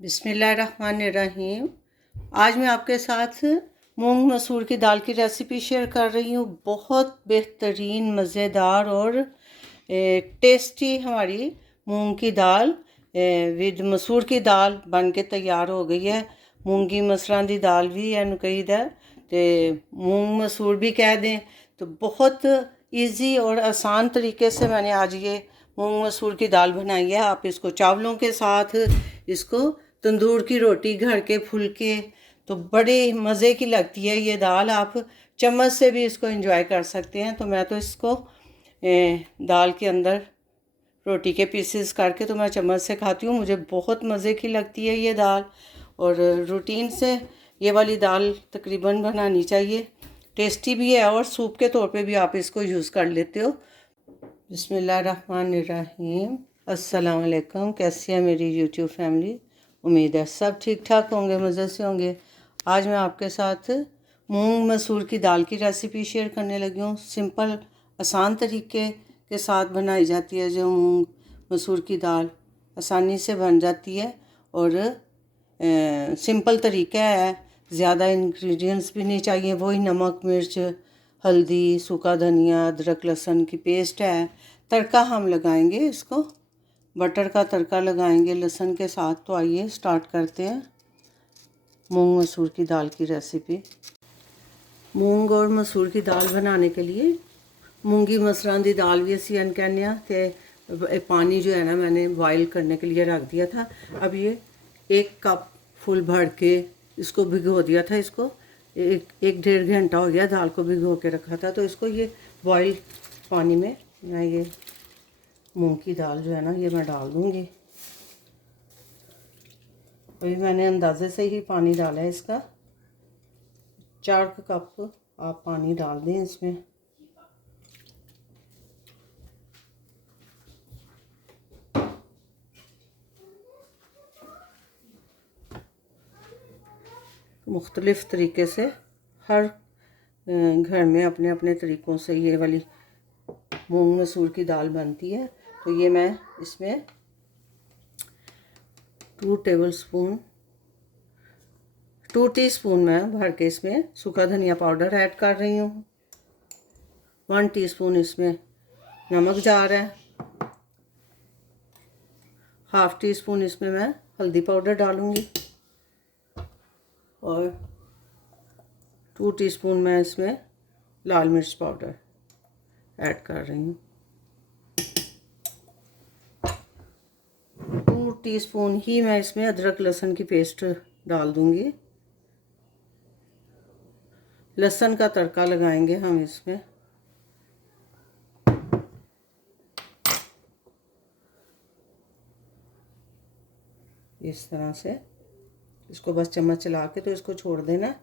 बिस्मिल्लाहिर्रहमानिर्रहीम। आज मैं आपके साथ मूंग मसूर की दाल की रेसिपी शेयर कर रही हूँ। बहुत बेहतरीन, मज़ेदार और टेस्टी हमारी मूंग की दाल विद मसूर की दाल बन के तैयार हो गई है। मूंगी मसरां दी दाल भी इहनूं कहीदा ते मूंग मसूर भी कह दें। तो बहुत इजी और आसान तरीके से मैंने आज ये मूंग मसूर की दाल बनाई है। आप इसको चावलों के साथ, इसको तंदूर की रोटी, घर के फुलके, तो बड़े मज़े की लगती है ये दाल। आप चम्मच से भी इसको एंजॉय कर सकते हैं। तो मैं तो इसको दाल के अंदर रोटी के पीसेस करके तो मैं चम्मच से खाती हूँ। मुझे बहुत मज़े की लगती है ये दाल, और रूटीन से ये वाली दाल तकरीबन बनानी चाहिए। टेस्टी भी है और सूप के तौर पे भी आप इसको यूज़ कर लेते हो। बिस्मिल्लाहिर्रहमानिर्रहीम। अस्सलाम वालेकुम। कैसी है मेरी यूट्यूब फैमिली? उम्मीद है सब ठीक ठाक होंगे, मज़े से होंगे। आज मैं आपके साथ मूंग मसूर की दाल की रेसिपी शेयर करने लगी हूँ। सिंपल, आसान तरीके के साथ बनाई जाती है जो मूंग मसूर की दाल, आसानी से बन जाती है और सिंपल तरीका है। ज़्यादा इंग्रेडिएंट्स भी नहीं चाहिए। वही नमक, मिर्च, हल्दी, सूखा धनिया, अदरक लहसुन की पेस्ट है। तड़का हम लगाएंगे, इसको बटर का तड़का लगाएंगे लहसुन के साथ। तो आइए स्टार्ट करते हैं मूंग मसूर की दाल की रेसिपी। मूंग और मसूर की दाल बनाने के लिए मूंगी मसरां दी दाल भी असी कहने ते पानी जो है ना, मैंने बॉयल करने के लिए रख दिया था। अब ये 1 कप फुल भर के इसको भिगो दिया था। इसको एक डेढ़ घंटा हो गया दाल को भिगो के रखा था। तो इसको ये बॉयल पानी में मैं ये मूंग की दाल जो है ना, ये मैं डाल दूँगी। अभी मैंने अंदाजे से ही पानी डाला है इसका। 4 कप आप पानी डाल दें इसमें। मुख्तलिफ़ तरीके से हर घर में अपने अपने तरीक़ों से ये वाली मूंग मसूर की दाल बनती है। तो ये मैं इसमें 2 टीस्पून मैं भर के इसमें सूखा धनिया पाउडर ऐड कर रही हूँ। 1 टीस्पून इसमें नमक जा रहा है। ½ टीस्पून इसमें मैं हल्दी पाउडर डालूँगी और 2 टीस्पून मैं इसमें लाल मिर्च पाउडर ऐड कर रही हूँ। 2 टीस्पून ही मैं इसमें अदरक लहसुन की पेस्ट डाल दूँगी। लहसुन का तड़का लगाएंगे हम इसमें। इस तरह से इसको बस चम्मच चला के तो इसको छोड़ देना।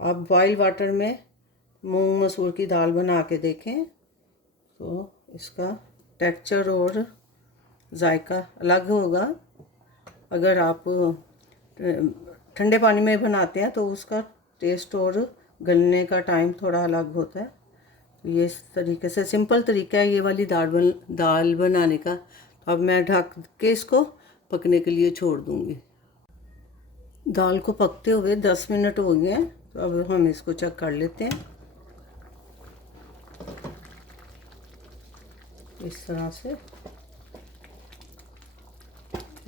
आप बॉयल वाटर में मूंग मसूर की दाल बना के देखें तो इसका टेक्सचर और जायका अलग होगा। अगर आप ठंडे पानी में बनाते हैं तो उसका टेस्ट और गलने का टाइम थोड़ा अलग होता है। ये इस तरीके से सिंपल तरीका है ये वाली दाल बनाने का। तो अब मैं ढक के इसको पकने के लिए छोड़ दूँगी। दाल को पकते हुए 10 मिनट हो गए हैं। तो अब हम इसको चेक कर लेते हैं। इस तरह से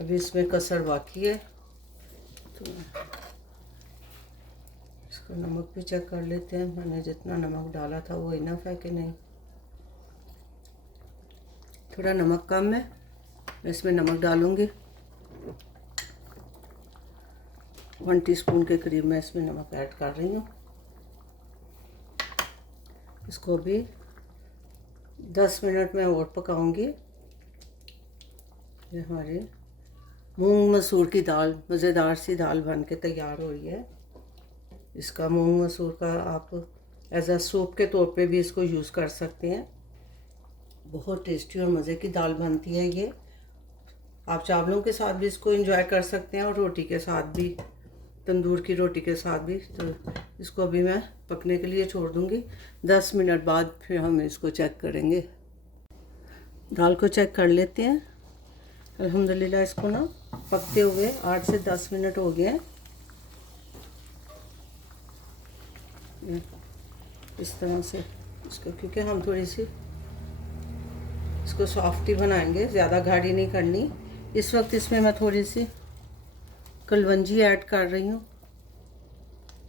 अभी इसमें कसर बाकी है तो इसको नमक भी चेक कर लेते हैं। मैंने जितना नमक डाला था वो इनफ है कि नहीं। थोड़ा नमक कम है, मैं इसमें नमक डालूँगी। 1 टीस्पून के करीब मैं इसमें नमक ऐड कर रही हूँ। इसको भी 10 मिनट में और पकाऊंगी। ये हमारी मूंग मसूर की दाल मज़ेदार सी दाल बन के तैयार हो रही है। इसका मूंग मसूर का आप एज अ सूप के तौर पे भी इसको यूज़ कर सकते हैं। बहुत टेस्टी और मज़े की दाल बनती है ये। आप चावलों के साथ भी इसको एंजॉय कर सकते हैं और रोटी के साथ भी, तंदूर की रोटी के साथ भी। तो इसको अभी मैं पकने के लिए छोड़ दूँगी। 10 मिनट बाद फिर हम इसको चेक करेंगे। दाल को चेक कर लेते हैं। अल्हम्दुलिल्लाह इसको ना पकते हुए 8 से 10 मिनट हो गए हैं। इस तरह से इसको, क्योंकि हम थोड़ी सी इसको सॉफ्ट ही बनाएंगे, ज़्यादा गाढ़ी नहीं करनी। इस वक्त इसमें मैं थोड़ी सी कलवंजी ऐड कर रही हूँ।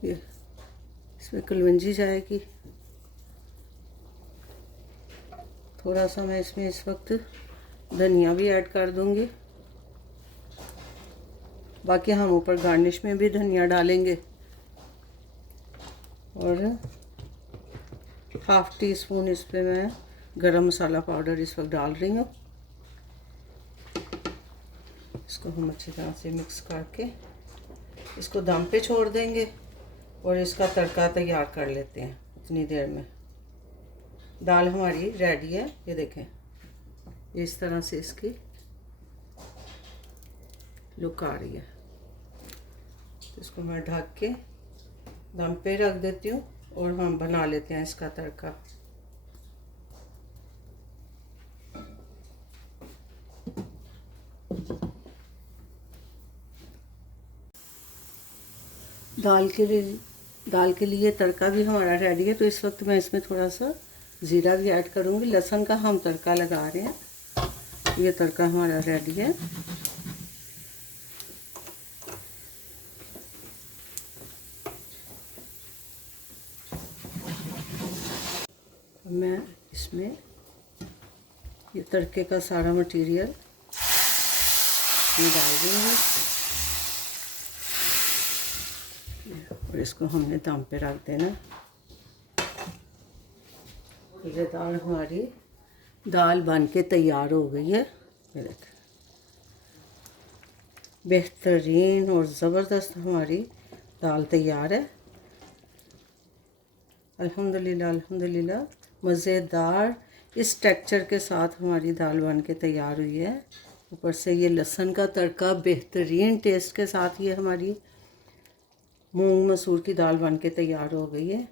ये इसमें कलवंजी जाएगी। थोड़ा सा मैं इसमें इस वक्त धनिया भी ऐड कर दूँगी। बाकी हम ऊपर गार्निश में भी धनिया डालेंगे। और 1/2 टीस्पून इस पर मैं गरम मसाला पाउडर इस वक्त डाल रही हूँ। इसको हम अच्छी तरह से मिक्स करके इसको दम पे छोड़ देंगे और इसका तड़का तैयार कर लेते हैं इतनी देर में। दाल हमारी रेडी है, ये देखें इस तरह से इसकी लुक आ रही है। तो इसको मैं ढक के दम पे रख देती हूँ और हम बना लेते हैं इसका तड़का। दाल के लिए तड़का भी हमारा रेडी है। तो इस वक्त मैं इसमें थोड़ा सा ज़ीरा भी ऐड करूँगी। लहसुन का हम तड़का लगा रहे हैं। ये तड़का हमारा रेडी है। मैं इसमें ये तड़के का सारा मटेरियल डाल दूँगी और इसको हमने दम पे रख देना। ये दाल बन के तैयार हो गई है। ये देखें बेहतरीन और ज़बरदस्त हमारी दाल तैयार है। अल्हम्दुलिल्लाह अल्हम्दुलिल्लाह, मज़ेदार इस टेक्सचर के साथ हमारी दाल बन के तैयार हुई है। ऊपर से ये लहसुन का तड़का बेहतरीन टेस्ट के साथ ये हमारी मूंग मसूर की दाल बन के तैयार हो गई है।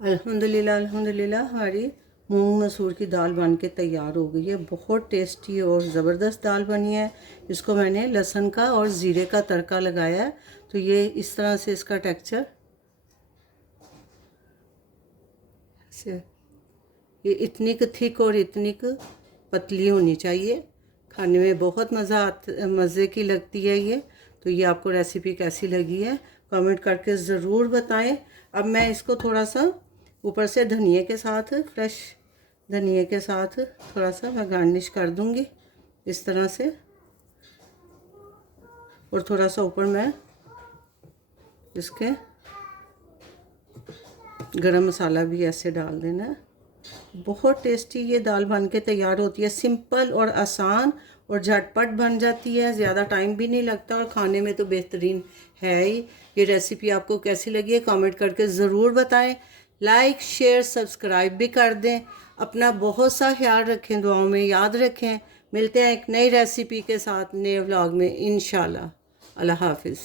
अल्हम्दुलिल्लाह अल्हम्दुलिल्लाह, हमारी मूंग मसूर की दाल बन के तैयार हो गई है। बहुत टेस्टी और ज़बरदस्त दाल बनी है। इसको मैंने लहसुन का और ज़ीरे का तड़का लगाया है। तो ये इस तरह से इसका टेक्सचर से ये इतनी थिक और इतनी पतली होनी चाहिए। खाने में बहुत मज़े की लगती है ये। तो ये आपको रेसिपी कैसी लगी है कमेंट करके ज़रूर बताएं। अब मैं इसको थोड़ा सा ऊपर से धनिए के साथ, फ्रेश धनिए के साथ थोड़ा सा मैं गार्निश कर दूंगी इस तरह से। और थोड़ा सा ऊपर मैं इसके गरम मसाला भी ऐसे डाल देना है। बहुत टेस्टी ये दाल बन के तैयार होती है। सिंपल और आसान और झटपट बन जाती है। ज़्यादा टाइम भी नहीं लगता और खाने में तो बेहतरीन है ही। ये रेसिपी आपको कैसी लगी है कमेंट करके ज़रूर बताएं। लाइक शेयर सब्सक्राइब भी कर दें। अपना बहुत सा ख्याल रखें, दुआओं में याद रखें। मिलते हैं एक नई रेसिपी के साथ नए व्लॉग में इंशाल्लाह। अल्लाह हाफिज़।